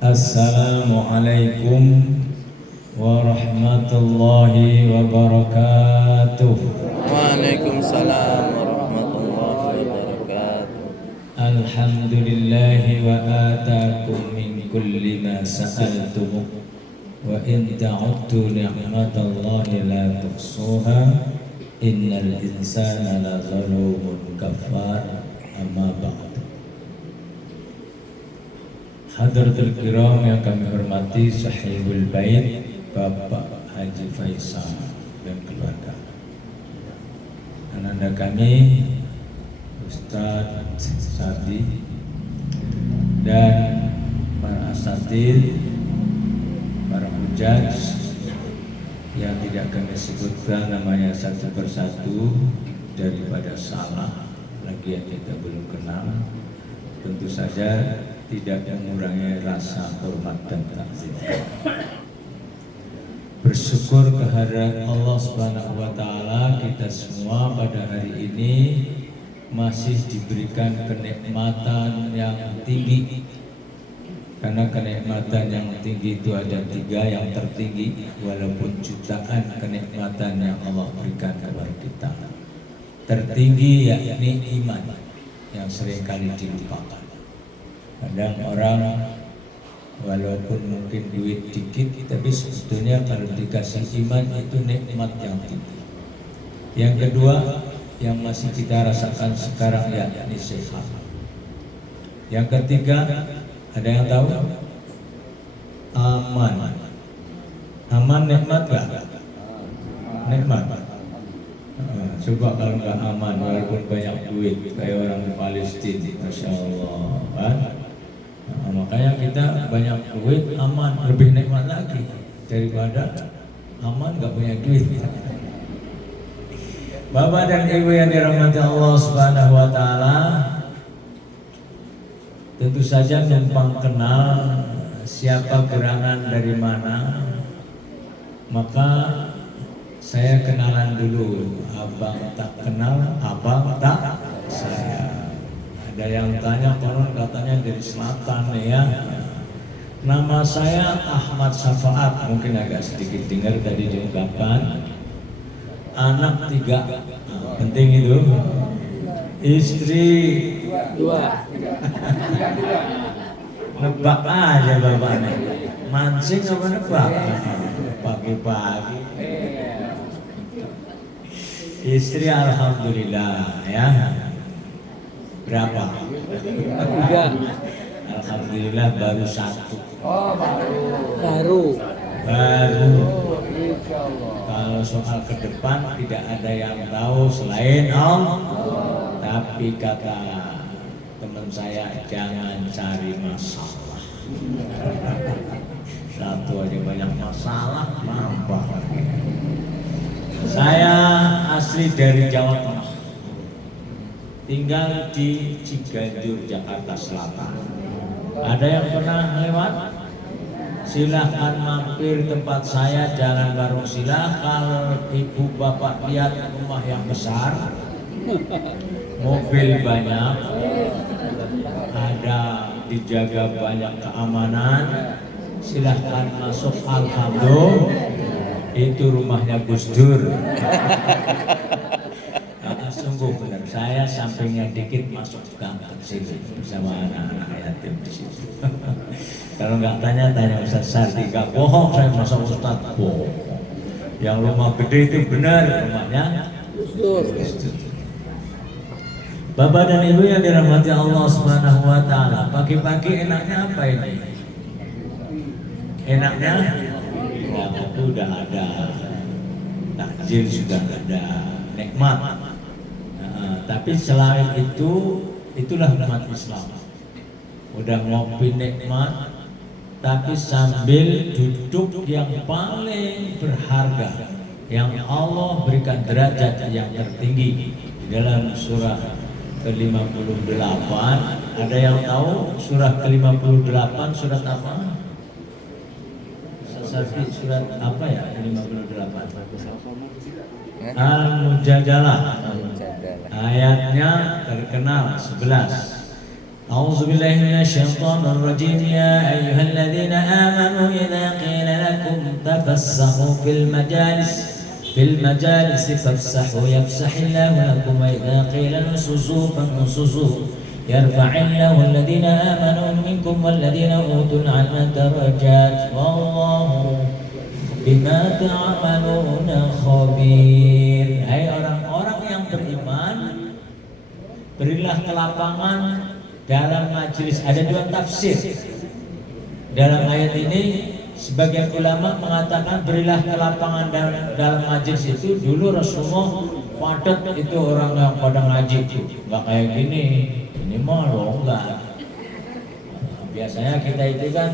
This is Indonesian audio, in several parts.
Assalamualaikum warahmatullahi wabarakatuh. Waalaikumsalam warahmatullahi wabarakatuh. Alhamdulillahi wa atakum min kulli ma sa'altum wa in ta'uddu ni'matallahi la tuhsuha innal insana la zalumun kafar. Amma ba'd. Hadratul kiram yang kami hormati, Sahibul Bait Bapak Haji Faisal dan keluarga, ananda kami Ustadz Sadi dan para asatidz, para hujaj yang tidak kami sebutkan namanya satu persatu daripada salah lagi yang kita belum kenal, tentu saja tidak mengurangi rasa hormat dan takzim. Bersyukur kehadirat Allah Subhanahu wa taala, kita semua pada hari ini masih diberikan kenikmatan yang tinggi. Karena kenikmatan yang tinggi itu ada tiga yang tertinggi, walaupun jutaan kenikmatan yang Allah berikan kepada kita. Tertinggi yakni iman yang seringkali dilupakan. Kadang orang walaupun mungkin duit dikit, tapi sebetulnya kalau dikasih iman itu nikmat yang tinggi. Yang kedua yang masih kita rasakan sekarang yakni sehat. Yang ketiga, ada yang tahu? Aman. Aman nikmat gak? Nikmat. Coba kalau nggak aman, walaupun banyak duit kayak orang di Palestina, masya Allah, kan? Makanya kita banyak duit aman lebih nikmat lagi daripada aman nggak punya duit. Bapak dan Ibu yang dirahmati Allah Subhanahu wa taala, tentu saja numpang kenal siapa gerangan dari mana, maka saya kenalan dulu. Abang tak kenal, abang tak saya. Ada yang tanya, konon katanya dari selatan ya. Nama saya Ahmad Syafaat, mungkin agak sedikit dengar tadi diungkapkan. Anak 3, penting itu. Istri 2. Nebak aja bapaknya. Mancing apa nebak? Pagi-pagi. Istri alhamdulillah ya. Berapa? 3. Alhamdulillah baru 1. Oh, baru. Kalau soal ke depan tidak ada yang tahu selain Allah. Tapi kata teman saya, jangan cari masalah. Satu aja banyak masalah, nambah lagi. Saya asli dari Jawa Tengah, tinggal di Ciganjur, Jakarta Selatan. Ada yang pernah lewat? Silahkan mampir tempat saya, Jalan Warung Silah. Kalau ibu bapak lihat rumah yang besar, mobil banyak, ada dijaga banyak keamanan, silahkan masuk. Alhamdulillah, itu rumahnya Gus Dur. Sungguh benar, saya sampingnya dikit masuk gang kecil bersama anak-anak yatim di situ. Kalau nggak tanya Ustaz Sardi, nggak bohong saya masa Ustaz bohong. Yang rumah gede itu benar rumahnya Gus Dur. Bapak dan Ibu yang dirahmati Allah Subhanahu wa taala, pagi-pagi enaknya apa ini? Enaknya itu udah ada, takjil sudah ada, nikmat. Tapi selain itu, itulah umat Islam. Udah ngopi nikmat, tapi sambil duduk yang paling berharga, yang Allah berikan derajat yang tertinggi. Dalam surah ke-58, ada yang tahu surah ke-58 surat apa? Surat apa ya? 58 Al-Mujadalah. Ayatnya terkenal 11. أعوذ بالله من الشيطان الرجيم يا أيها الذين آمنوا إذا قيل لكم تفسحوا في المجالس فافسحوا يفسح الله لكم وإذا قيل انشزوا فانشزوا يرفع الله الذين آمنوا منكم والذين أوتوا العلم درجات والله بما تعملون خبير. Hai orang-orang yang beriman, berilah kelapangan dalam majelis. Ada dua tafsir dalam ayat ini. Sebagian ulama mengatakan berilah kelapangan dalam majelis itu dulu Rasulullah padat itu orang yang pada ngaji itu nggak kayak gini, ini mah longgar. Biasanya kita itu kan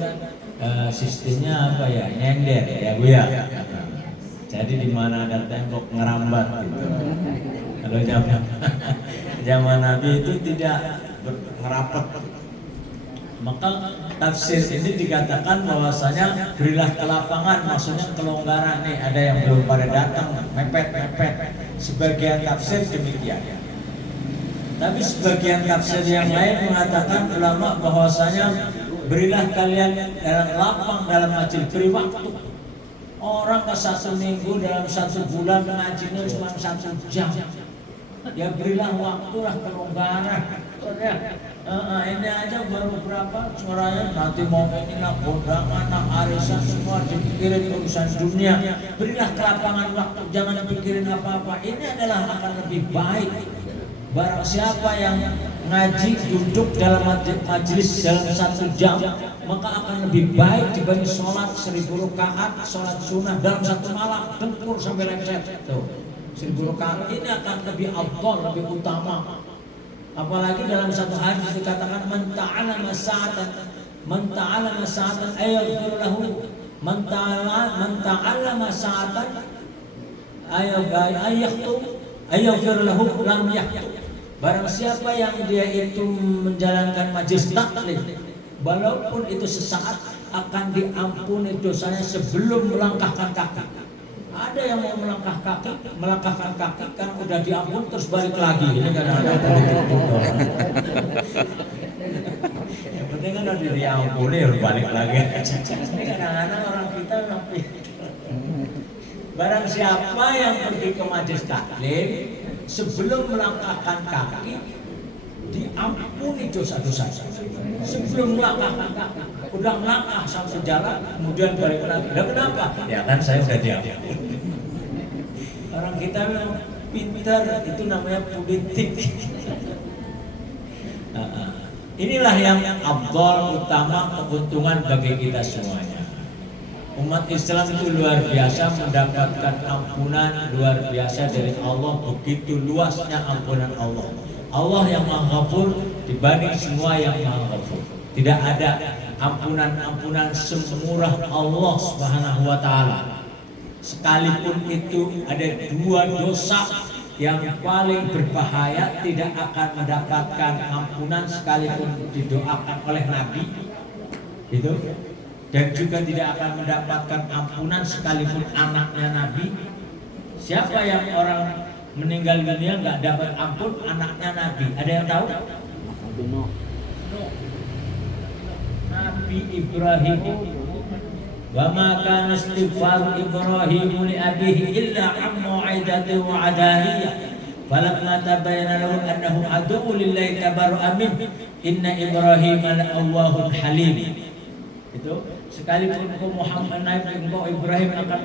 sistemnya apa ya, nyender ya Bu ya. Jadi di mana ada tembok ngerambat gitu. Kalau zaman Nabi itu tidak ngerapat. Maka tafsir ini dikatakan bahwasanya berilah kelapangan, maksudnya kelonggaran nih, ada yang belum pada datang, mepet. Sebagian tafsir demikian. Tapi sebagian tafsir yang lain mengatakan ulama bahwasanya berilah kalian dalam lapang dalam majelis, beri waktu. Orang ke 1 minggu dalam 1 bulan ngajinya cuma 1 jam. Ya berilah waktu lah, kelonggaran. Ini aja baru berapa suaranya, nanti mau ini nak kondangan, nak arisan, semua dipikirin urusan dunia. Berilah kelapangan waktu, jangan pikirin apa-apa. Ini adalah akan lebih baik. Barang siapa yang ngaji duduk dalam majelis dalam 1 jam, maka akan lebih baik dibanding sholat 1000 rakaat, sholat sunnah dalam 1 malam, tempur sampai lecet. Tuh, 1000 rakaat ini akan lebih afdal, lebih utama. Apalagi dalam satu hadis dikatakan man ta'allama sa'atan ayaghfir lahu, man ta'allama sa'atan ayaghfir lahu lam yahtu. Barang siapa yang dia itu menjalankan majelis taklim, walaupun itu sesaat, akan diampuni dosanya sebelum melangkahkan kaki. Ada yang mau melangkahkan kaki kan udah diampun terus balik lagi. Ini kadang-kadang politik juga. Yang penting kan udah diampuni harus balik lagi. Ini kadang-kadang orang kita sampai. Barang siapa yang pergi ke majelis taklim sebelum melangkahkan kaki, diampuni dosa-dosanya. Sebelum melangkahkan kaki, udah melangkah sampai jalan, kemudian balik lagi. Lah kenapa? Ya kan saya sudah diampuni. Orang kita memang pintar, itu namanya politik. Inilah yang afdal, utama, keuntungan bagi kita semuanya. Umat Islam itu luar biasa mendapatkan ampunan luar biasa dari Allah, begitu luasnya ampunan Allah. Allah yang Maha Ghafur dibanding semua yang Maha Ghafur. Tidak ada ampunan semurah Allah Subhanahu wa taala. Sekalipun itu ada 2 dosa yang paling berbahaya tidak akan mendapatkan ampunan sekalipun didoakan oleh Nabi. Itu. Dan juga tidak akan mendapatkan ampunan sekalipun anaknya Nabi. Siapa yang orang meninggal dunia nggak dapat ampun? Anaknya Nabi. Ada yang tahu? Nabi Ibrahim. Wa ma kana istighfar Ibrahim li abihi illa an mau'idatin wa'adahiyah. Falamma tabayyana lahu annahu aduwwu lillahi tabarra'a min inna Ibrahim la'awwahun halim. Itu sekalipun Muhammad Nabi Ibrahim akan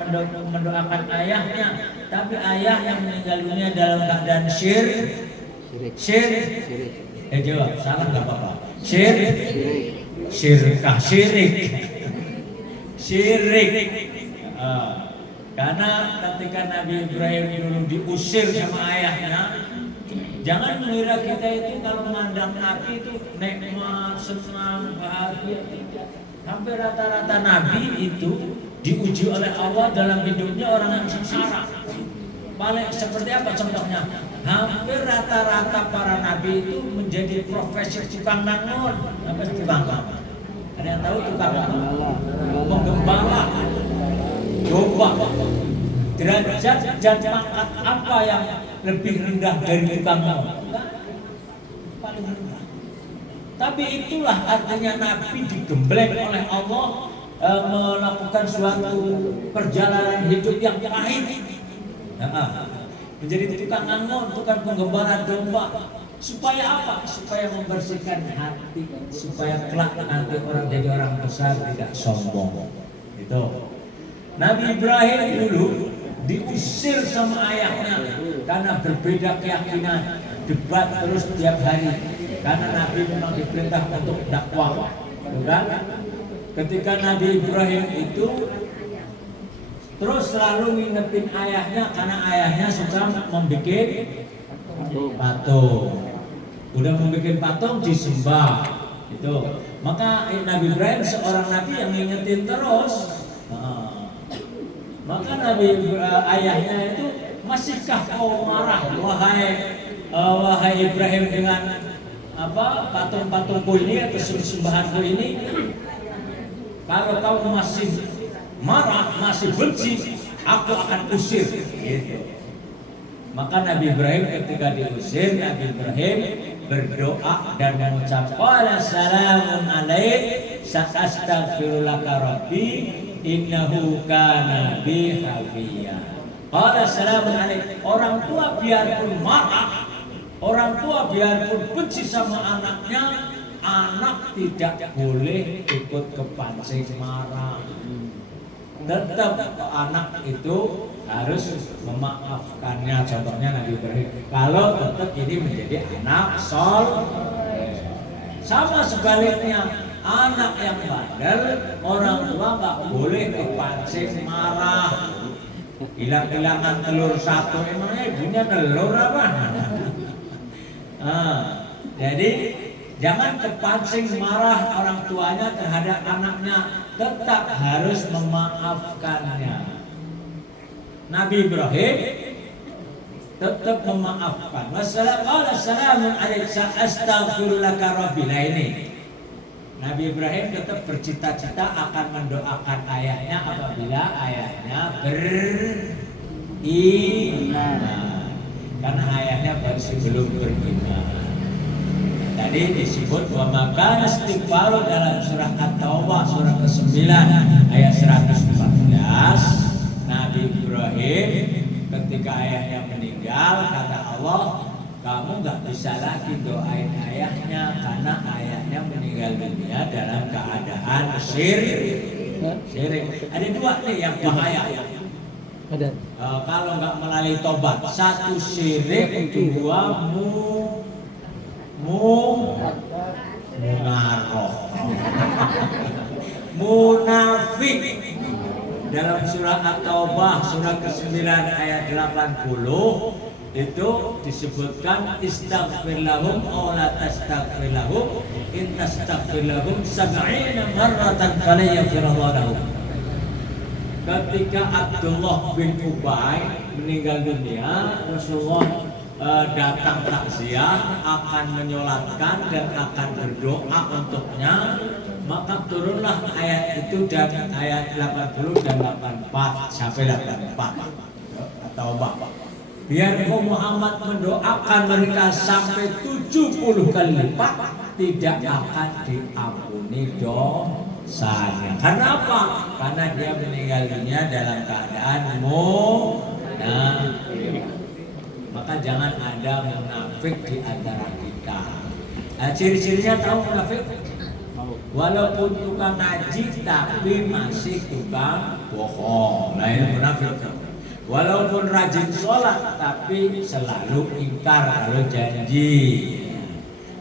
mendoakan ayahnya, tapi ayah yang meninggal dunia dalam keadaan syirik. Jawab, salah nggak apa-apa. Syirik. Karena ketika Nabi Ibrahim dulu diusir sama ayahnya, jangan mengira kita itu kalau memandang Nabi itu nikmat, senang, bahagia. Hampir rata-rata Nabi itu diuji oleh Allah dalam hidupnya orang yang sengsara. Paling seperti apa contohnya? Hampir rata-rata para Nabi itu menjadi profesi tukang bangun. Apa tukang bangun? Ada yang tahu tukang bangun? Penggembala. Coba derajat dan pangkat apa yang lebih rendah dari tukang bangun? Paling rendah. Tapi itulah artinya Nabi digembleng oleh Allah melakukan suatu perjalanan hidup yang pahit. Menjadi tukang anggur, tukang penggembala domba. Supaya apa? Supaya membersihkan hati, supaya kelak nanti orang jadi orang besar tidak sombong. Itu. Nabi Ibrahim dulu diusir sama ayahnya karena berbeda keyakinan, debat terus tiap hari. Karena Nabi memang diperintah untuk dakwah, bukan? Ketika Nabi Ibrahim itu terus selalu ngingetin ayahnya karena ayahnya suka membuat patung. Udah membuat patung disembah itu. Maka Nabi Ibrahim seorang nabi yang ngingetin terus. Maka ayahnya itu, masihkah kau marah wahai Ibrahim dengan patung-patungku ini atau sembahanku ini? Kalau kau masih marah, masih benci, aku akan usir. Gitu. Maka Nabi Ibrahim ketika diusir, Nabi Ibrahim berdoa dan mengucap, qala salamun alaik sa'astaghfirulaka rabbi innahu kana bi hafiya. Qala salamun alaik. Orang tua biarpun marah, orang tua biarpun benci sama anaknya, anak tidak boleh ikut kepancing marah. Tetap anak itu harus memaafkannya. Contohnya Nabi Ibrahim. Kalau tetap ini menjadi anak sama sebaliknya, anak yang bandel, orang tua nggak boleh kepancing marah. Hilang-hilangan telur satu, emangnya ibunya telur apa? Jadi jangan kepancing marah orang tuanya terhadap anaknya, tetap harus memaafkannya. Nabi Ibrahim tetap memaafkan. Wassalamun alaikum astaghfirulaka rabbi. Nah ini Nabi Ibrahim tetap bercita-cita akan mendoakan ayahnya apabila ayahnya beriman, karena ayahnya masih belum beriman. Tadi disebut wa maka istighfar dalam surah At-Taubah surah ke-9 ayat 114. Nabi Ibrahim ketika ayahnya meninggal, kata Allah, kamu nggak bisa lagi doain ayahnya karena ayahnya meninggal dunia dalam keadaan syirik. Ada dua nih yang bahaya. Ada. Kalau nggak melalui tobat, satu syirik, dua munafik. Dalam surah At-Taubah surah ke-9 ayat 80 itu disebutkan istaghfir lahum aw la tastaghfir lahum in tastaghfir lahum 70 marratan fala yaghfirullahu lahum. Ketika Abdullah bin Ubay meninggal dunia, Rasulullah datang takziah, akan menyolatkan dan akan berdoa untuknya, maka turunlah ayat itu dan ayat 80 dan 84 sampai 84 atau Bapak. Biar Muhammad mendoakan mereka sampai 70 kali lipat, tidak akan diampuni dosanya. Karena apa? Karena dia meninggal dunia dalam keadaan munafik. Maka jangan ada munafik di antara kita. Ciri-cirinya tahu munafik? Walaupun tukang ngaji tapi masih tukang bohong. Nah ini munafik. Walaupun rajin sholat tapi selalu ingkar kalau janji.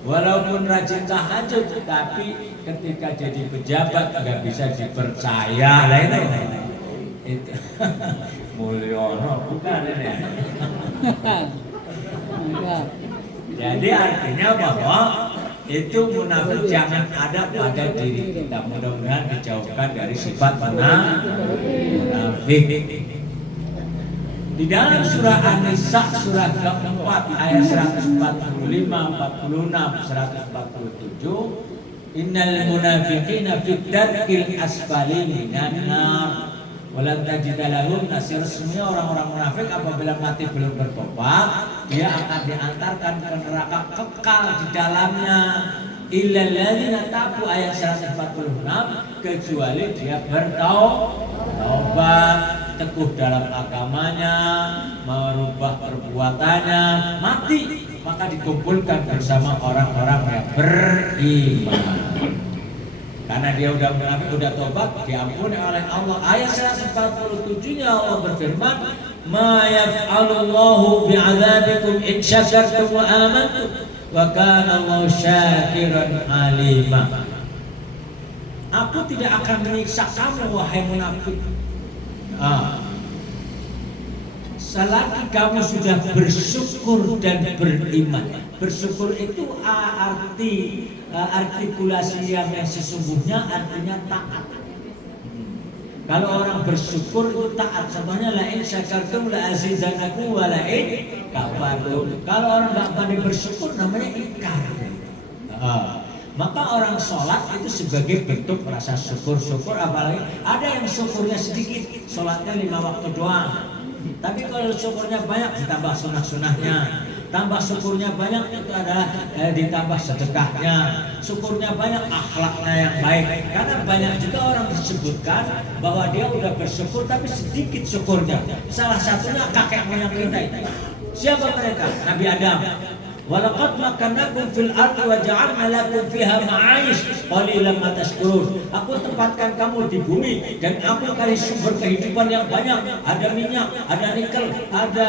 Walaupun rajin tahajud tapi ketika jadi pejabat nggak bisa dipercaya. Nah itu Mulyono bukan ini. Jadi artinya bahwa itu munafik jangan ada pada diri kita. Mudah-mudahan dijauhkan dari sifat munafik. Di dalam surah An-Nisa surah keempat ayat 145, 46, 147, innal munafiqina fid darkil asfali minan nar walan tajida lahum nasir. Semuanya orang-orang munafik apabila mati belum bertobat, dia akan diantarkan ke neraka kekal di dalamnya. illal ladzina tabu ayat 146, kecuali dia bertaubat, teguh dalam agamanya, merubah perbuatannya, mati, maka dikumpulkan bersama orang-orang yang beriman. Karena dia udah munafik, udah tobat, diampuni oleh Allah. Ayat 147-nya Allah berfirman, "Ma yaf'alullahu bi'adzabikum in syakartum wa amantum wa kana Allahu syakiran alima." Aku tidak akan menyiksa kamu wahai munafik. Selagi kamu sudah bersyukur dan beriman. Bersyukur itu artikulasi yang sesungguhnya artinya taat. Kalau orang bersyukur itu taat. Contohnya la in syakartum la azidannakum wa la in kafartum. Kalau orang nggak pandai bersyukur namanya ingkar. Maka orang sholat itu sebagai bentuk rasa syukur, apalagi ada yang syukurnya sedikit, sholatnya 5 waktu doang. Tapi kalau syukurnya banyak ditambah sunah-sunahnya, tambah syukurnya banyak itu adalah ditambah sedekahnya, syukurnya banyak akhlaknya yang baik. Karena banyak juga orang disebutkan bahwa dia udah bersyukur tapi sedikit syukurnya. Salah satunya kakek moyang kita itu. Siapa mereka? Nabi Adam. Walaqad makannakum fil ardi wa ja'alna lakum fiha ma'aish qalilan ma tashkurun. Aku tempatkan kamu di bumi dan aku kasih sumber kehidupan yang banyak. Ada minyak, ada nikel, ada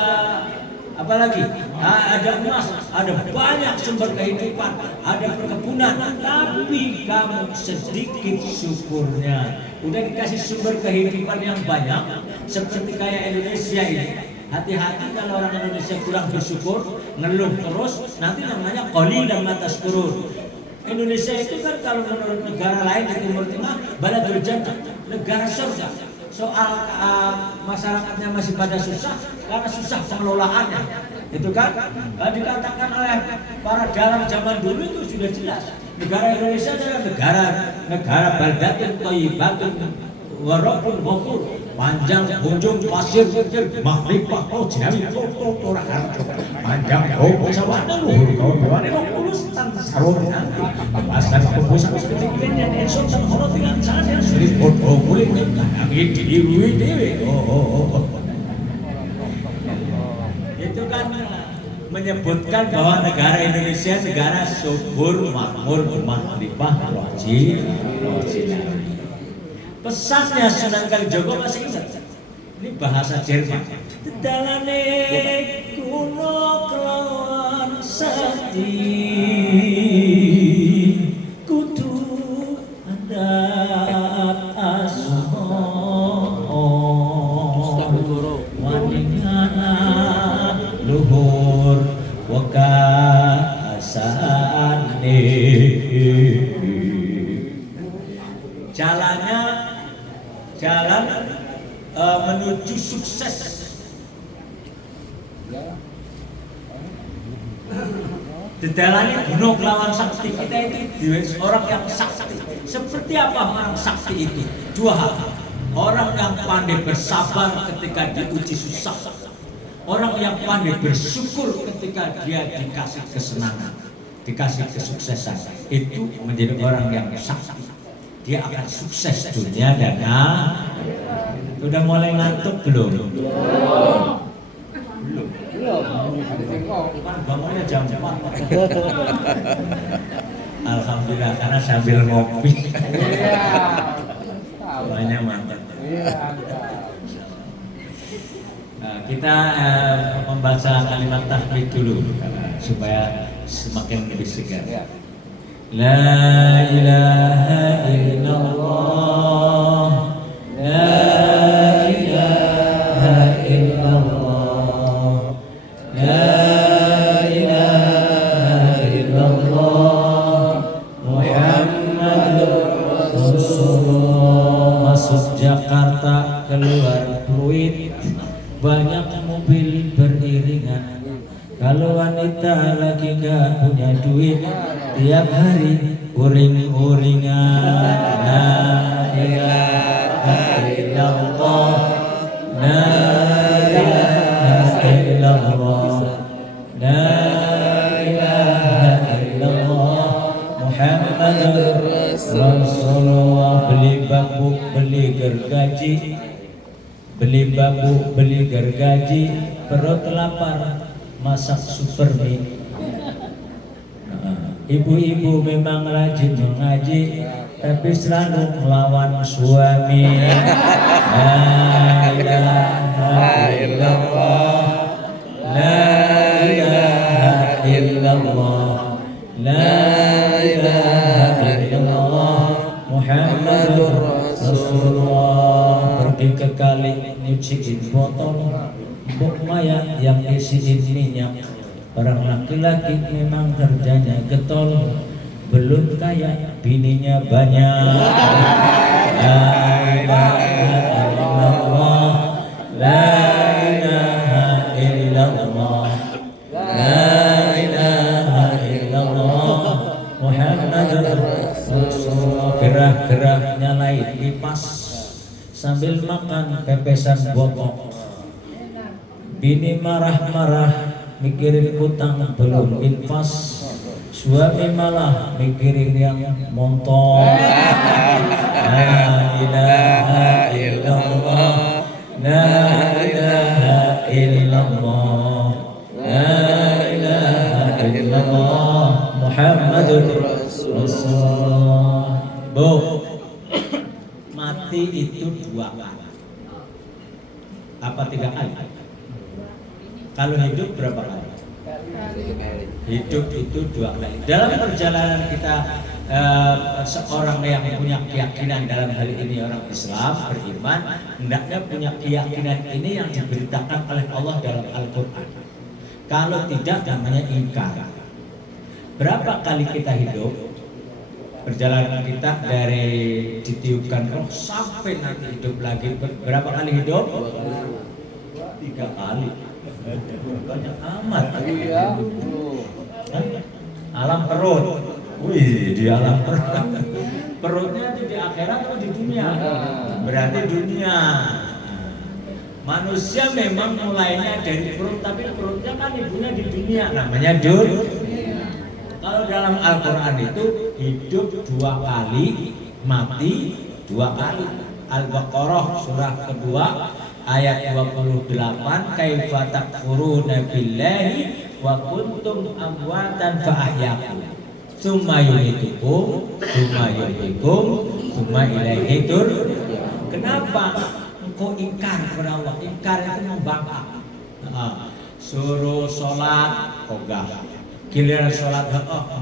apa lagi? Ada emas, ada banyak sumber kehidupan, ada perkebunan, tapi kamu sedikit syukurnya. Udah dikasih sumber kehidupan yang banyak, seperti kayak Indonesia ini. Hati-hati kalau orang Indonesia kurang bersyukur, ngeluh terus, nanti namanya qalilan ma tashkurun. Indonesia itu kan kalau menurut negara lain di Timur Tengah, baladul jannah, negara surga. Soal masyarakatnya masih pada susah karena susah pengelolaannya. Itu kan dikatakan oleh para dalam zaman dulu itu sudah jelas. Negara Indonesia adalah negara baldatun thayyibatun wa rabbun ghafur. Panjang kunjung pasir makrifah jinawi toto harjo panjang sawana luhur kawan bawane kulus tan sarone nanti pasan pembusan ketinggian yang esok tan ono dengan sana sulit bodoh kulit kanangi diiwi dewe itu kan menyebutkan bahwa negara Indonesia negara subur makmur makrifah roji. Pesannya Sunan Kalijaga masih ingat. Ini bahasa Jerman. Dalane kuno kelawan sakti kudu andap asmo waningana luhur wakaasane. Jalan menuju sukses. Dedalane gunung lawan sakti kita itu orang yang sakti. Seperti apa orang sakti itu? Dua hal. Orang yang pandai bersabar ketika diuji susah. Orang yang pandai bersyukur ketika dia dikasih kesenangan, dikasih kesuksesan. Itu menjadi orang yang sakti. Dia akan sukses dunia dan akhirat. Udah mulai ngantuk belum? Belum. Bangunnya jam 4. Alhamdulillah karena sambil ngopi. Semuanya mantap. Kita membaca kalimat tahmid dulu supaya semakin lebih segar. La ilaha illallah, la ilaha illallah, la ilaha illallah, Muhammadur Rasulullah. Masuk Jakarta, keluar Pluit, banyak mobil beriringan. Kalau wanita lagi gak punya duit, tiap hari uring-uringan. La ilaha illallah, la ilaha illallah, la ilaha illallah, Muhammad Rasulullah, beli bambu, beli gergaji, beli bambu, beli gergaji, perut lapar, masak super mie. Ibu-ibu memang rajin mengaji, tapi selalu melawan suami. La ilaha illallah, la ilaha illallah, la ilaha illallah, Muhammadur Rasulullah. Pergi ke kali nyuciin botol, buk maya yang isiin minyak. Orang laki-laki memang kerjanya getol, belum kaya bininya banyak. La ilaha illallah, la ilaha illallah, la ilaha illallah, Muhammadur Rasulullah. Gerah-gerah nyalain kipas sambil makan pepesan botok. Bini marah-marah mikirin utang belum infas, suami malah mikirin yang montong. La ilaha illallah, la ilaha illallah, la ilaha illallah, Muhammadur Rasulullah. Bu, mati itu 2 kali apa 3 kali? Kalau hidup berapa kali? Hidup itu 2 kali. Dalam perjalanan kita seorang yang punya keyakinan, dalam hal ini orang Islam beriman, hendaknya punya keyakinan ini yang diberitakan oleh Allah dalam Al-Quran. Kalau tidak namanya ingkar. Berapa kali kita hidup? Perjalanan kita dari ditiupkan roh sampai nanti hidup lagi, berapa kali hidup? 3 kali. Banyak amat. Alam perut. Wih, di alam perut. Perutnya itu di akhirat atau di dunia? Berarti dunia. Manusia memang mulainya dari perut, tapi perutnya kan ibunya di dunia, namanya dunia. Kalau dalam Al-Quran itu hidup 2 kali, mati 2 kali. Al-Baqarah surah kedua ayat 28, kaifa takfuruna billahi wa kuntum amwatan fa ahyaakum tsumma yumitukum tsumma yuhyikum tsumma ilaihi turja'un. Kenapa engkau ingkar kepada Allah? Ingkar itu membangkang. Suruh sholat ogah, giliran sholat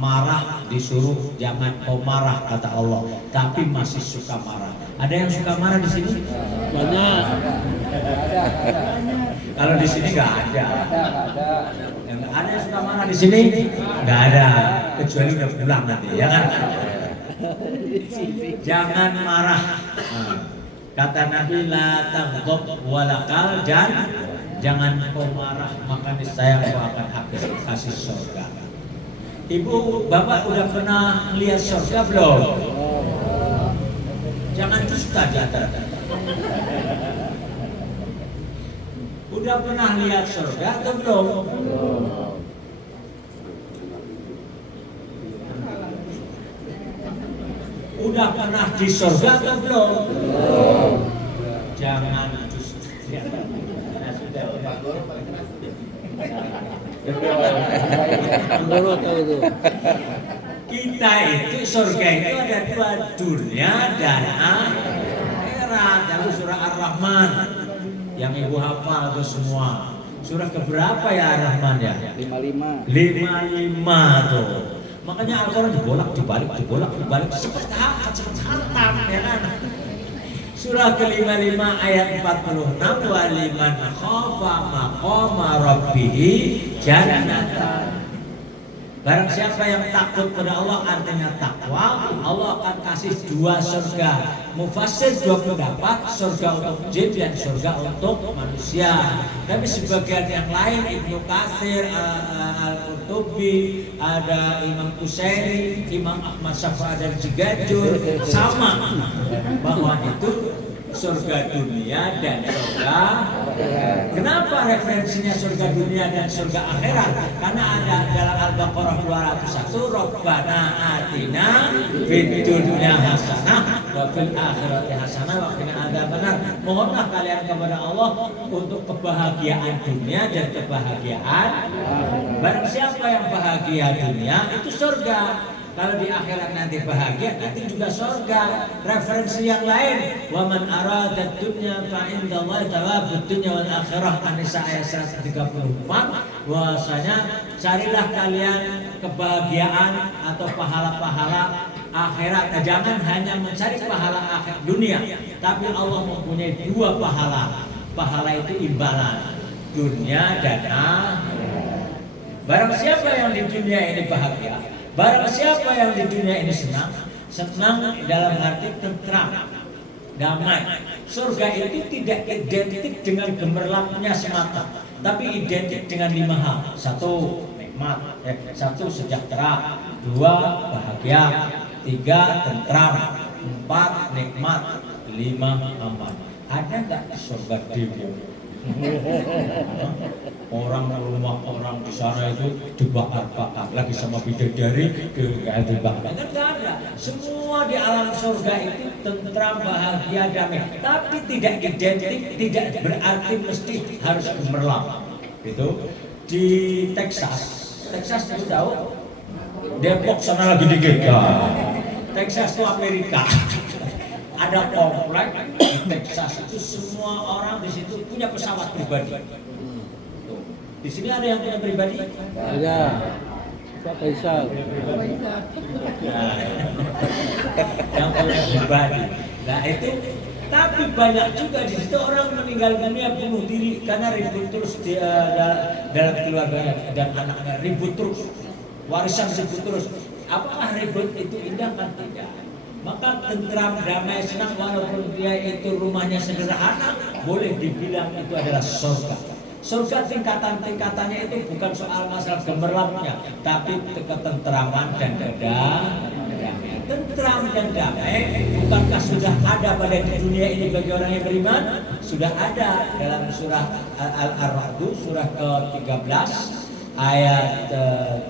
marah, disuruh jangan kau marah kata Allah, tapi masih suka marah. Ada yang suka marah di sini? Banyak. Kalau di sini nggak ada. Ada yang suka marah di sini? Nggak ada. Kecuali udah pulang nanti, ya kan? Jangan marah. Kata Nabi, la taghdab walakal, jangan kau marah, maka niscaya kau akan kasih surga. Ibu, bapak udah pernah lihat surga belum? Jangan dusta di antara. Udah pernah lihat surga atau belum? Udah pernah di surga atau belum? Jangan dusta. Kita itu surga itu ada 2, dunia dan akhirat. Dalam surah Ar-Rahman yang ibu hafal itu semua. Surah keberapa ya Ar-Rahman ya? 55 tuh. Makanya Al-Quran dibolak-balik seperti hantam ya kan. Surah ke-55 ayat 46, waliman khafa maqama rabbih jannatan. Barang siapa yang takut pada Allah, artinya takwa, Allah akan kasih 2 surga. Mufassir 2 pendapat, surga untuk jin dan surga untuk manusia. Tapi sebagian yang lain, Ibnu Katsir, Al-Qurtubi, ada Imam Qushairi, Imam Ahmad Syafi'i dari Ciganjur, sama bahwa itu surga dunia dan surga. Kenapa referensinya surga dunia dan surga akhirat? Karena ada dalam Al-Baqarah 201, Rabbana atina fid dunya hasanah wa fil akhirati hasanah wa qina adzabannar. Mohonlah kalian kepada Allah untuk kebahagiaan dunia dan kebahagiaan. Barang siapa yang bahagia dunia itu surga. Kalau di akhirat nanti bahagia, nanti juga surga. Referensi yang lain, wa man arada dunya fa indallahi thawabud dunya wal akhirah, An-Nisa ayat 134. Bahwasanya carilah kalian kebahagiaan atau pahala-pahala akhirat. Jangan hanya mencari pahala akhir dunia, tapi Allah mempunyai dua pahala. Pahala itu imbalan dunia dan akhirat. Barang siapa yang di dunia ini bahagia, barang siapa yang di dunia ini senang dalam arti tentram, damai. Surga itu tidak identik dengan gemerlapnya semata, tapi identik dengan 5 hal. 1 nikmat, 1 sejahtera, 2 bahagia, 3 tentram, 4 nikmat, 5 aman. Ada nggak di surga demo? Orang rumah orang di sana itu dibakar-bakar lagi sama bidadari dibakar. Kan nggak ada. Semua di alam surga itu tentram, bahagia, damai. Tapi tidak identik, tidak berarti mesti harus gemerlap. Itu di Texas itu tahu? Depok sana lagi digegar. Texas itu Amerika. Ada komplek di Texas itu semua orang di situ punya pesawat pribadi. Di sini ada yang punya pribadi? Ada. Pak Faisal. Yang punya pribadi. Nah itu, tapi banyak juga di situ orang meninggal dunia bunuh diri karena ribut terus dalam keluarga dan anaknya, ribut terus, warisan ribut terus. Apakah ribut itu indah? Kan tidak. Maka tentram, damai, senang walaupun dia itu rumahnya sederhana, boleh dibilang itu adalah surga. Surga tingkatan-tingkatannya itu bukan soal masalah gemerlapnya, tapi ketentraman dan kedamaian. Tentram dan damai bukankah sudah ada pada di dunia ini bagi orang yang beriman? Sudah ada dalam surah Al-Ra'd, surah ke-13. Ayat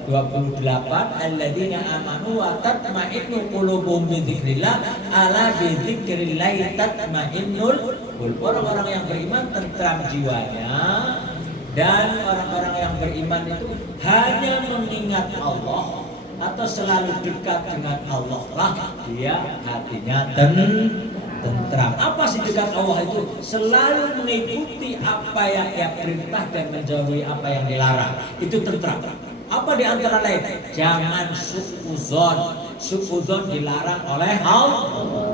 28, alladzina amanu wa tatma'innu qulubuhum bi dzikrillah ala bi dzikrillah tatma'innul qulub. Orang-orang yang beriman tentram jiwanya, dan orang-orang yang beriman itu hanya mengingat Allah atau selalu dekat dengan Allah lah dia hatinya tentram. Apa sih dekat Allah itu? Selalu mengikuti apa yang Ia perintah dan menjauhi apa yang dilarang. Itu tentram. Apa di antara lain? Jangan suudzon. Suudzon dilarang oleh Allah.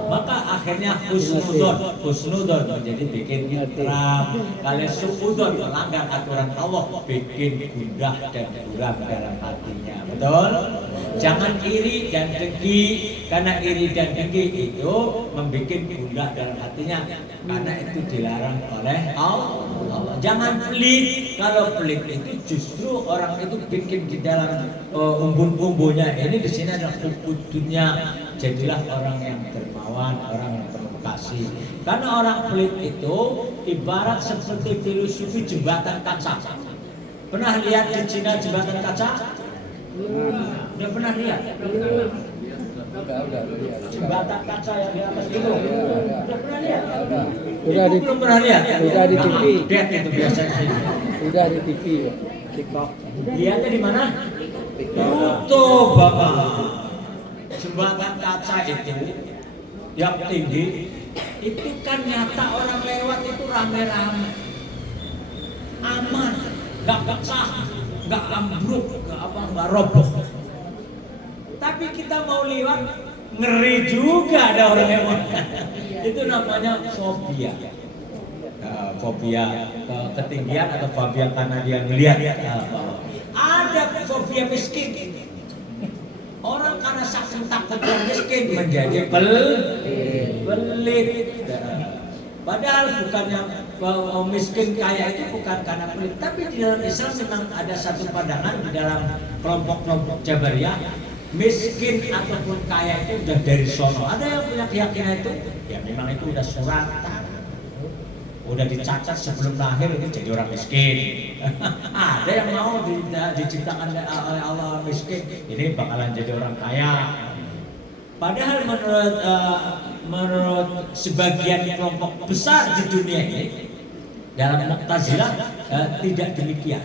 Maka akhirnya husnudzon menjadi bikin tentram. Kalau suudzon melanggar aturan Allah, bikin gundah dan buram dalam hatinya. Betul? Jangan iri dan dengki, karena iri dan dengki itu membuat gundah dalam hatinya, karena itu dilarang oleh Allah. Jangan pelit, kalau pelit itu justru orang itu bikin di dalam umbun-umbunnya. Ini di sini ada hukum dunia. Jadilah orang yang dermawan, orang yang penuh kasih. Karena orang pelit itu ibarat seperti filosofi jembatan kaca. Pernah lihat di Cina jembatan kaca? Udah pernah lihat? Jembatan kaca yang di atas itu. Udah pernah lihat? Belum pernah lihat? Udah di TV. Lihat itu biasanya. Udah di TV. TikTok. Lihatnya di mana? Tuh Bapak. Jembatan kaca itu yang tinggi itu kan nyata orang lewat itu rame-rame. Aman, nggak pecah, nggak ambruk, nggak roboh. Tapi kita mau lewat, ngeri juga ada orang lewat. Itu namanya fobia. Fobia ketinggian atau fobia karena dia melihat. Ada fobia miskin. Orang karena saking takutnya miskin menjadi pelit. Padahal bukannya miskin kaya itu bukan karena pelit, tapi di dalam Islam memang ada satu pandangan di dalam kelompok-kelompok Jabariyah, miskin ataupun kaya itu udah dari sono. Ada yang punya keyakinan itu, ya memang itu udah suratan. udah dicacat sebelum lahir itu jadi orang miskin. Ada yang mau diciptakan oleh Allah miskin, ini bakalan jadi orang kaya. Padahal menurut sebagian kelompok besar di dunia ini, dalam Mu'tazilah tidak demikian.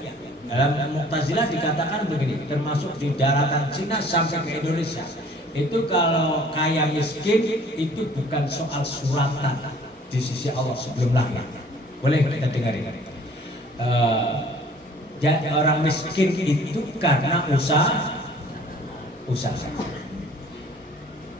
Dalam Mu'tazilah dikatakan begini, termasuk di daratan Cina sampai ke Indonesia, itu kalau kaya miskin itu bukan soal suratan di sisi Allah sebelum lahir. Boleh kita dengarin. Orang miskin itu karena usaha.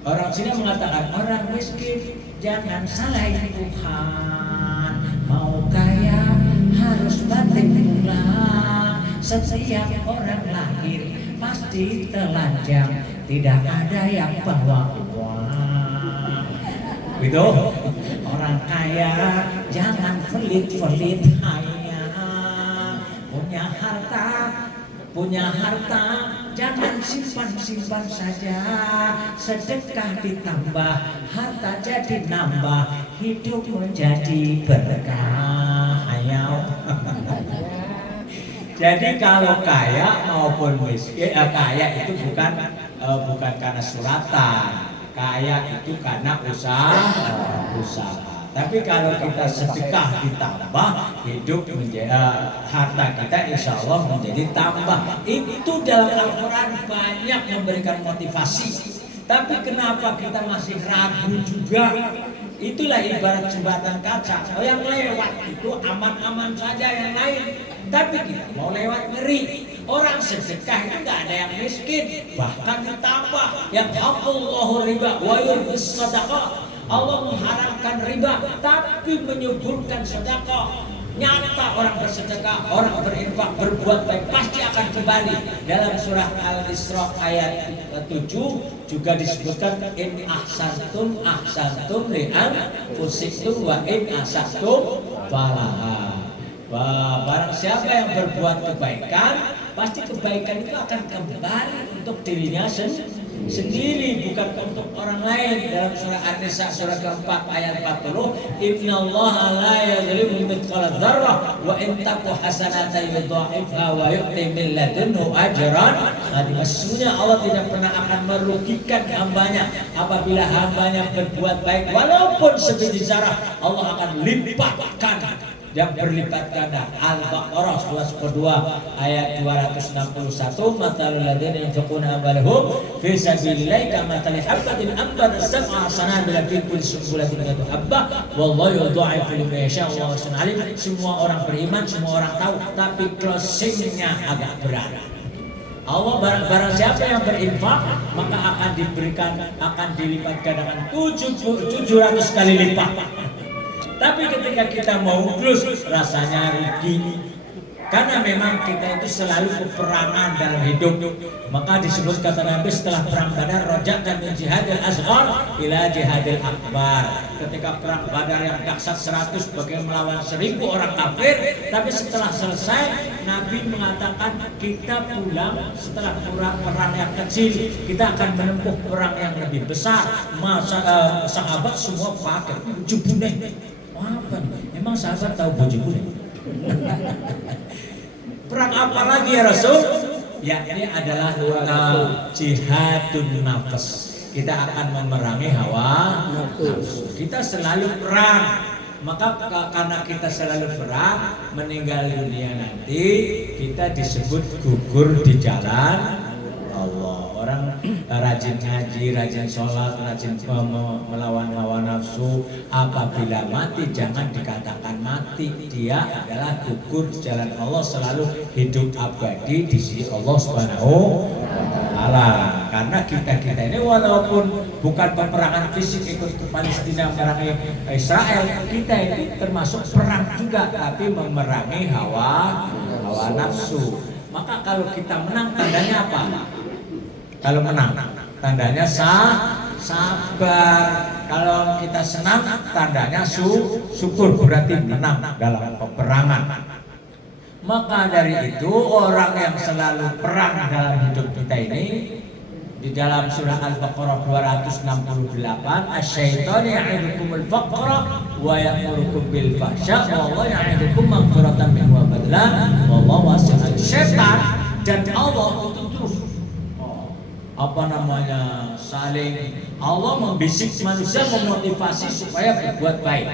Orang Cina mengatakan orang miskin jangan salahin Tuhan, mau kaya harus banting tulang. Setiap orang lahir pasti telanjang, tidak ada yang bawa uang. Gitu. Orang kaya jangan pelit-pelit, hanya punya harta jangan simpan saja. Sedekah ditambah, harta jadi nambah, hidup menjadi berkah. Ayo. Jadi kalau kaya maupun miskin, kaya itu bukan karena suratan, kaya itu karena usaha. Tapi kalau kita sedekah ditambah, hidup menjadi harta kita insya Allah menjadi tambah. Itu dalam Al-Quran banyak memberikan motivasi. Tapi kenapa kita masih ragu juga? Itulah ibarat jembatan kaca. Yang lewat itu aman-aman saja yang lain. Tapi kita mau lewat ngeri. Orang sedekah itu nggak ada yang miskin, bahkan ditambah. Yang Allahu riba wa yurbis sadaqah. Allah mengharamkan riba, tapi menyuburkan sedekah. Nyata orang bersedekah, orang berinfak, berbuat baik pasti akan kembali. Dalam surah Al-Isra ayat 7 juga disebutkan in ahsantum li anfusikum wa in asatum falaha. Barang siapa yang berbuat kebaikan, pasti kebaikan itu akan kembali untuk dirinya sendiri, bukan untuk orang lain. Dalam surah An-Nisa surah keempat ayat 40, innallaha la yadhlimu mithqala dzarrah wa in taku hasanatan yudha'ifha wa yu'ti min ladunhu ajran. Sesungguhnya Allah tidak pernah akan merugikan hambanya apabila hambanya berbuat baik, walaupun sebiji zarah Allah akan lipatkan yang berlipat ganda. Al-Baqarah surah 2 ayat 261, matalul ladzina yunfiquna amwalahum fi sabilillahi kamathali habbatin anbatat sab'a sanabila fi kulli sunbulatin mi'atu habbah wallahu yudha'ifu liman yasha'u wallahu wasi'un alim. Semua orang beriman, semua orang tahu, tapi closingnya agak berat. Allah barang siapa yang berinfak maka akan dilipat gandakan 700 kali lipat. Tapi ketika kita mau plus rasanya rugi. Karena memang kita itu selalu peperangan dalam hidup. Maka disebut kata Nabi setelah perang Badar, roja'na min jihadil asghar ila jihadil akbar. Ketika perang Badar yang dahsyat 100 bagaimana melawan 1000 orang kafir, tapi setelah selesai Nabi mengatakan kita pulang setelah perang yang kecil, kita akan menempuh perang yang lebih besar. Sahabat semua pakai baju kuning. Apa nih? Emang sahabat tahu baju kuning? Perang apa lagi ya Rasul? Yakni adalah jihadun nafas. Kita akan memerangi hawa nafsu. Kita selalu perang. Maka karena kita selalu perang, meninggal dunia nanti kita disebut gugur di jalan Allah. Orang rajin ngaji, rajin sholat, rajin melawan hawa nafsu, apabila mati jangan dikatakan mati. Dia adalah gugur di jalan Allah, selalu hidup abadi di sisi Allah Subhanahu wa Ta'ala. Karena kita ini walaupun bukan peperangan fisik ikut ke Palestina memerangi Israel, kita ini termasuk perang juga, tapi memerangi hawa nafsu. Maka kalau kita menang tandanya apa? Kalau menang, tandanya sabar. Kalau kita senang, tandanya syukur, berarti menang dalam peperangan. Maka dari itu orang yang selalu perang dalam hidup kita ini, Di dalam surah Al-Baqarah 268, asy-syaitanu ya'idukumul faqra wa ya'murukum bil fahsya wallahu ya'idukum maghfiratan minhu wa fadlan wallahu wasi'un alim. Setan dan Allah itu terus saling Allah membisik manusia, memotivasi supaya berbuat baik,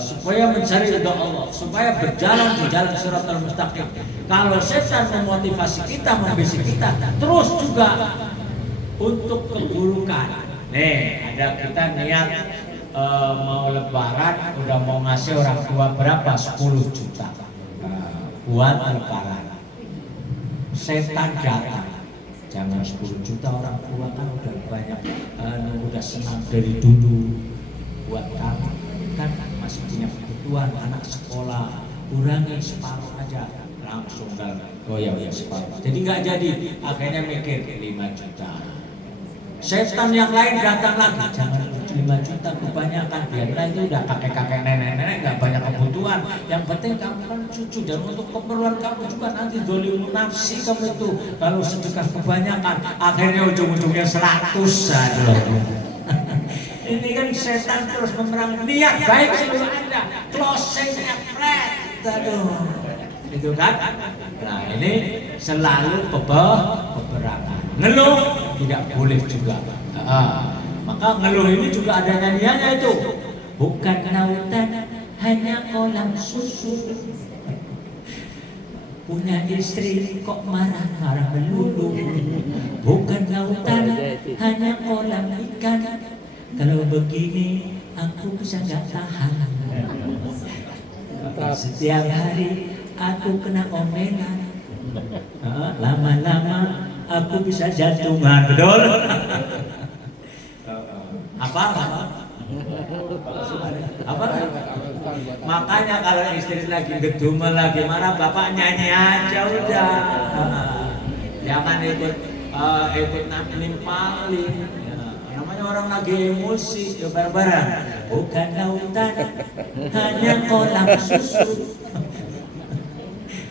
supaya mencari ridha Allah, supaya berjalan di jalan Shiratal Mustaqim. Kalau setan memotivasi kita, membisik kita, terus juga untuk keburukan. Ada kita niat mau lebaran, udah mau ngasih orang tua berapa? 10 juta buat lebaran. Setan datang, jangan 10 juta, orang tua kan udah banyak, udah senang dari dulu. Buat kamu kan masih punya kebutuhan, anak sekolah, kurangi separuh aja, langsung oh ya separuh. Jadi nggak jadi, akhirnya mikir 5 juta. Setan yang lain datang lagi, jangan 5 juta kebanyakan, biarlah itu udah kakek-kakek nenek-nenek nggak banyak kebutuhan. Yang penting kamu kan cucu, dan untuk keperluan kamu juga nanti zolimun nafsi kamu itu kalau sedekah kebanyakan, akhirnya ujung-ujungnya 100 saja. Ini kan setan terus memerang niat baik sebelum Anda, closingnya flat, itu kan. Nah ini selalu peperangan. Ngeluh tidak boleh juga. Maka ngeluh ini juga ada nyanyiannya itu. Bukan lautan, hanya kolam susu. Punya istri kok marah-marah melulu. Bukan lautan, hanya kolam ikan. Kalau begini aku bisa gak tahan. Setiap hari aku kena omelan. Lama-lama aku bisa jantungan, betul? Apa? Makanya kalau istri lagi gedumel, lagi marah, bapak nyanyi aja udah. Jangan ikut nimpalin. Namanya orang lagi emosi, ya bareng-bareng. Bukan lautan, hanya kolam susu.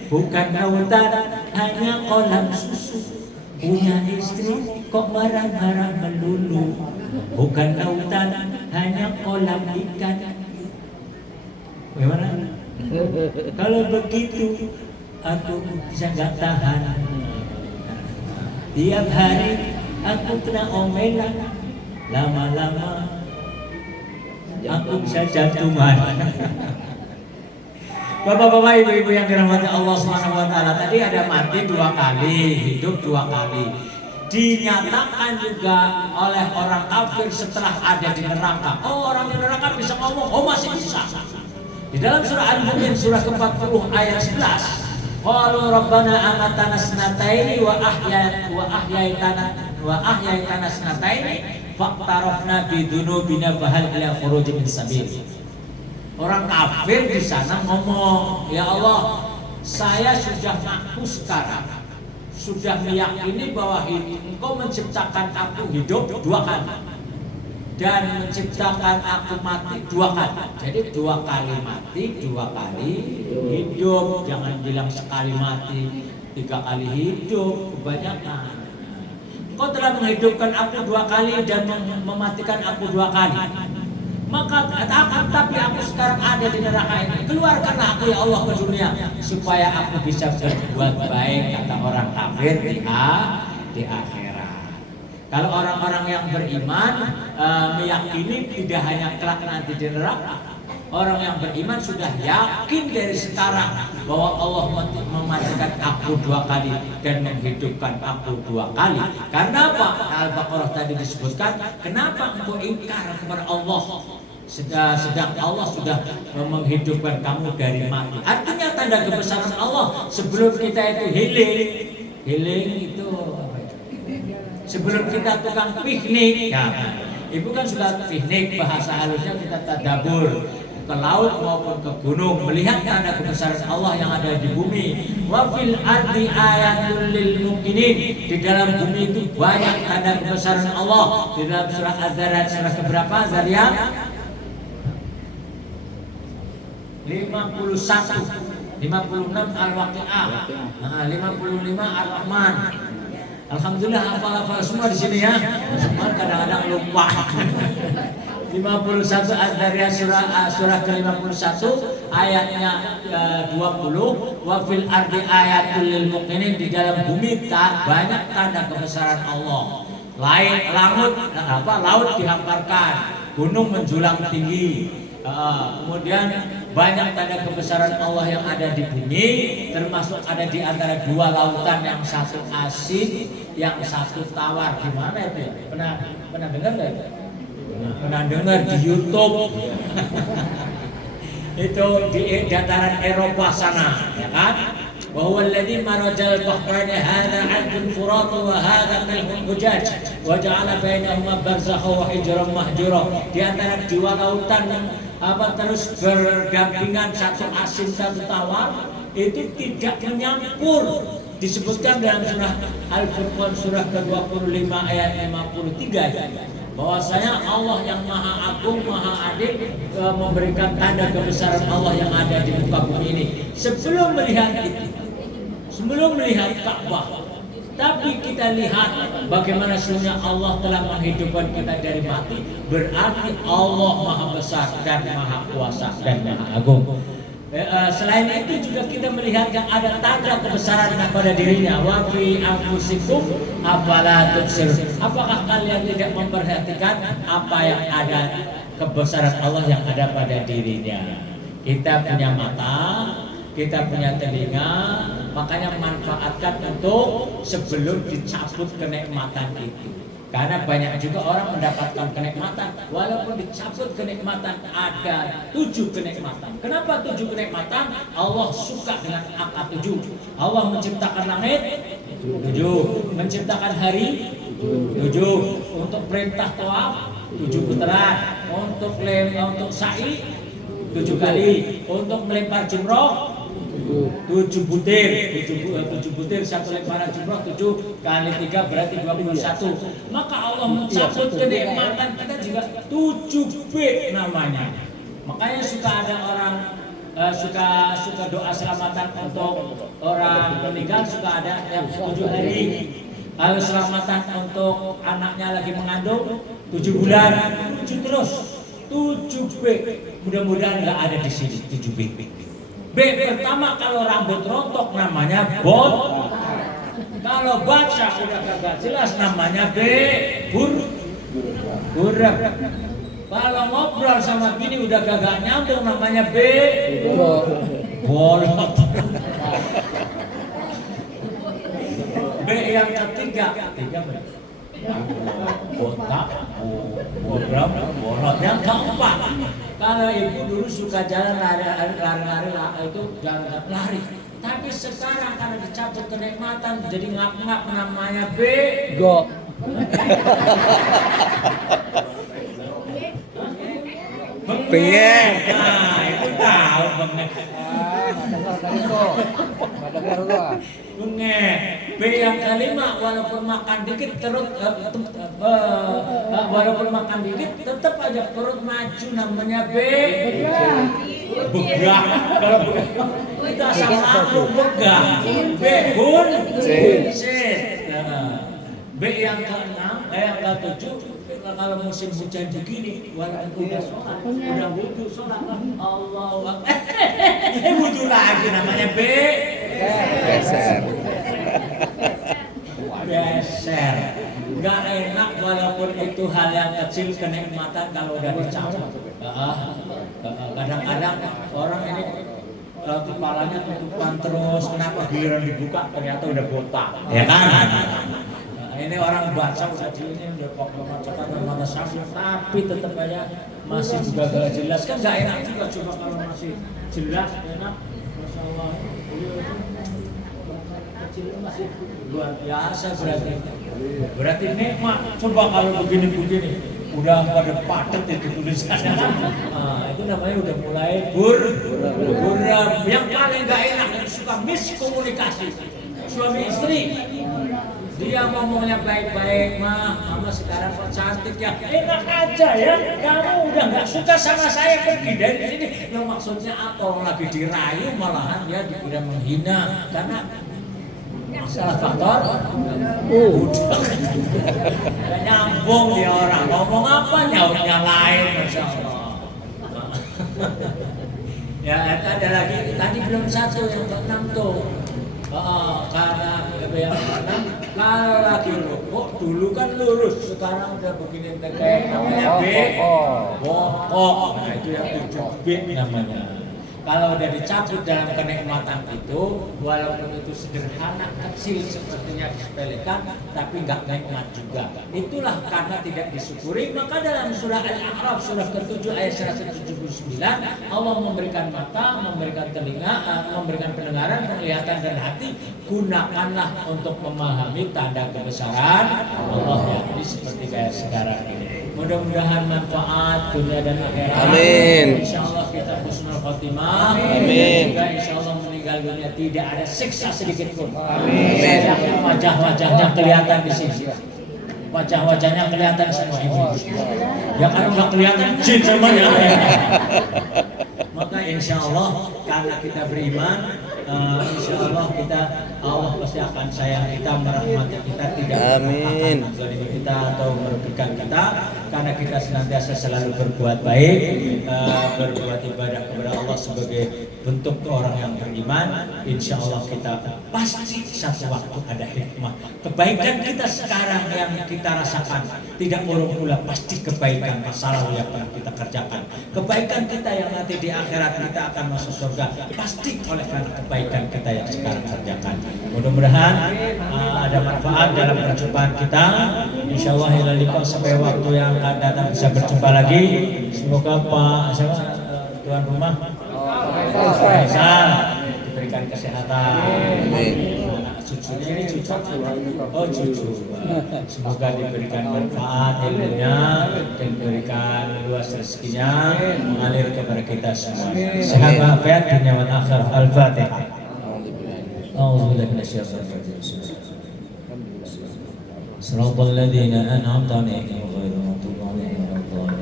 Bukan lautan, hanya kolam susu. Punya istri kok marah-marah melulu. Bukan lautan, hanya kolam ikan. Bagaimana? Kalau begitu aku bisa gak tahan. Tiap hari aku kena omelan. Lama-lama aku bisa jantungan. Bapak-bapak, ibu-ibu yang dirahmati Allah SWT, tadi ada mati 2 kali, hidup 2 kali. Dinyatakan juga oleh orang kafir setelah ada di neraka. Oh, orang di neraka bisa ngomong, oh masih bisa. Di dalam surah Al-Mu'min surah ke-40 ayat 11, qalu rabbana amatana snataini wa ahyaitana snataini faqtarafna bidunubina fahal ila khuruj min sabil. Orang kafir di sana ngomong, ya Allah, saya sudah ngaku sekarang, sudah meyakini bahwa Engkau menciptakan aku hidup 2 kali dan menciptakan aku mati 2 kali. Jadi 2 kali mati, 2 kali hidup. Jangan bilang sekali mati, 3 kali hidup, kebanyakan. Engkau telah menghidupkan aku 2 kali dan mematikan aku 2 kali. Maka katakan, tapi aku sekarang ada di neraka ini. Keluarkanlah aku ya Allah ke dunia supaya aku bisa berbuat baik, kata orang kafir di akhirat. Kalau orang-orang yang beriman meyakini tidak hanya kelak nanti di neraka. Orang yang beriman sudah yakin dari sekarang bahwa Allah mematikan aku 2 kali dan menghidupkan aku 2 kali. Karena apa? Al-Baqarah tadi disebutkan, kenapa engkau ingkar kepada Allah sedang Allah sudah menghidupkan kamu dari mati. Artinya tanda kebesaran Allah. Sebelum kita itu healing itu apa itu? Sebelum kita tukang piknik, ya, ibu kan sudah piknik, bahasa halusnya kita tadabur ke laut maupun ke gunung, melihat tanda kebesaran Allah yang ada di bumi. Wa fil ardi ayatul lil mukminin. Di dalam bumi itu banyak tanda kebesaran Allah. Di dalam surah Az-Zariyat surah keberapa? Zariyat 51, 56 Al-Waqi'ah, 55 Ar-Rahman, Alhamdulillah hafal-hafal semua di sini ya. Cuma kadang-kadang lupa. 51 Az-Zariyat surah ke-51 ayatnya 20 wa fil ardi ayatul lil muqinin, di dalam bumi banyak tanda kebesaran Allah. Laut dihamparkan, gunung menjulang tinggi. Kemudian banyak tanda kebesaran Allah yang ada di bumi, termasuk ada di antara dua lautan, yang satu asin, yang satu tawar. Gimana itu? Pernah dengar nggak? Pernah dengar di YouTube. Itu di dataran Eropa sana, ya kan? Wa huwa alladhi marajal bahrain hadha 'adbun furat wa hadha milhun hujaj wa ja'ala bainahuma barzakha wa hijran mahjura. Di antara dua lautan terus berdampingan, satu asin satu tawar, itu tidak menyampur. Disebutkan dalam surah Al-Furqan surah ke-25 ayat 53 bahwasanya Allah yang Maha Agung, Maha Adil memberikan tanda kebesaran Allah yang ada di muka bumi ini. Sebelum melihat itu, sebelum melihat Ka'bah, tapi kita lihat bagaimana sunnah Allah telah menghidupkan kita dari mati. Berarti Allah Maha Besar dan Maha Kuasa dan Maha Agung. Selain itu juga kita melihat yang ada tanda kebesaran pada dirinya. Wa fi anfusikum afala tubsirun. Apakah kalian tidak memperhatikan apa yang ada kebesaran Allah yang ada pada dirinya? Kita punya mata, kita punya telinga, makanya manfaatkan untuk sebelum dicabut kenikmatan itu. Karena banyak juga orang mendapatkan kenikmatan, walaupun dicabut kenikmatan, ada 7 kenikmatan. Kenapa 7 kenikmatan? Allah suka dengan angka 7. Allah menciptakan langit 7, menciptakan hari 7, untuk perintah tawaf 7 putaran, untuk sa'i 7 kali, untuk melempar jumroh 7 butir, 7 butir, satu lemparan jumroh 7 kali 3 berarti 21. Maka Allah mencabut kenikmatan kita juga 7B namanya. Makanya suka ada orang suka doa selamatan untuk orang meninggal, suka ada yang 7 hari. Lalu selamatan untuk anaknya lagi mengandung 7 bulan, 7 terus, 7B. Mudah-mudahan nggak ada di sini 7B. B pertama, kalau rambut rontok namanya bot. Kalau baca udah kagak jelas namanya B buram. Kalau ngobrol sama bini udah kagak nyambung namanya B bolot. B yang ketiga botak, buram, bolot. Yang keempat, kalau ibu dulu suka jalan lari-lari itu jalan lari. Tapi sekarang karena dicabut kenikmatan jadi ngap-ngap namanya bego. Bengek. Nah, itu tahu bengek. Bengek. B yang kelima, walaupun makan dikit walaupun makan dikit tetap aja perut maju namanya begah. Kalau kita sama lambung begah. Behun sit. B yang keenam, yang ketujuh, kalau musim hujan begini, walaupun udah sholat, udah wudu sholat, Allahu Akbar, wudu lagi namanya beser. Nggak enak, walaupun itu hal yang kecil, kenikmatan kalau udah dicabut. Kadang-kadang orang ini kepalanya tutupan terus, kenapa giliran dibuka ternyata udah botak, ya kan? Ini orang baca udah ini udah pemacakan mata sambil, tapi tetap aja masih juga gak jelas, kan nggak enak juga. Coba kalau masih jelas enak, masya Allah. Kecil masih luar biasa berarti nikmat. Coba kalau begini udah pada padat itu tulisannya kan. Itu namanya udah mulai buram. Yang paling gak enak, yang suka miskomunikasi suami istri. Dia ngomongnya baik-baik, mama sekarang kok cantik ya, enak aja ya, kamu udah nggak suka sama saya, pergi dari sini. Yang maksudnya apa? Orang lagi dirayu malahan dia dikira menghina, karena Masalah faktor Udah. Gak nyambung dia orang, ngomong apa nyautnya lain, Masya Allah. Ya ada lagi, tadi belum satu yang keenam tuh. Karena yang keenam, kalau lagi kok dulu kan lurus, sekarang udah begini kayak namanya B, bokok. Nah itu yang 7B namanya. Kalau udah dicabut dalam kenikmatan itu, walaupun itu sederhana, kecil sepertinya disepelekan, tapi nggak nikmat juga. Itulah karena tidak disyukuri. Maka dalam surah Al-A'raf surah ke-7 ayat 179, Allah memberikan mata, memberikan telinga, memberikan pendengaran, penglihatan dan hati. Gunakanlah untuk memahami tanda kebesaran Allah ya. Ini seperti kayak sekarang ini. Mudah-mudahan manfaat dunia dan akhirat. Amin. Insyaallah kita husnul khotimah. Amin. Juga insyaallah meninggal dunia tidak ada siksa sedikit pun. Amin. Saya yakin wajah-wajahnya kelihatan di sini. Wajah-wajahnya kelihatan semua ibu. Ya kalau nggak kelihatan jin semuanya. Maka insyaallah karena kita beriman, insyaallah Allah pasti akan sayang kita, merahmati kita, tidak akan menzalimi kita atau merugikan kita, karena kita senantiasa selalu berbuat baik, berbuat ibadah kepada Allah sebagai bentuk orang yang beriman. Insyaallah kita pasti satu waktu ada hikmah. Kebaikan kita sekarang yang kita rasakan tidak buruk pula, pasti kebaikan masa lalu yang pernah kita kerjakan. Kebaikan kita yang nanti di akhirat kita akan masuk surga pasti oleh karena kebaikan kita yang sekarang kerjakan. Mudah-mudahan ada manfaat dalam perjumpaan kita. Insyaallah ila liqa, sampai waktu yang akan datang bisa berjumpa lagi. Semoga Pak tuan rumah Faisal diberikan kesehatan. Anak cucunya ini cucu. Oh cucu. Semoga diberikan manfaat ilmunya dan diberikan luas rezekinya mengalir kepada kita semua. Sehat walafiat dunia dan akhirat. Al-Fatihah. A'udzubillahi minasyaitonir rajim. Shiratal ladzina an'amta 'alaihim ghairil maghdubi 'alaihim waladdallin.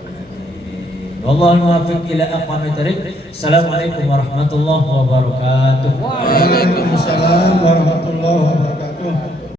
Wallahul muwaffiq ila aqwamit thoriq. Assalamualaikum warahmatullahi wabarakatuh. Waalaikumsalam.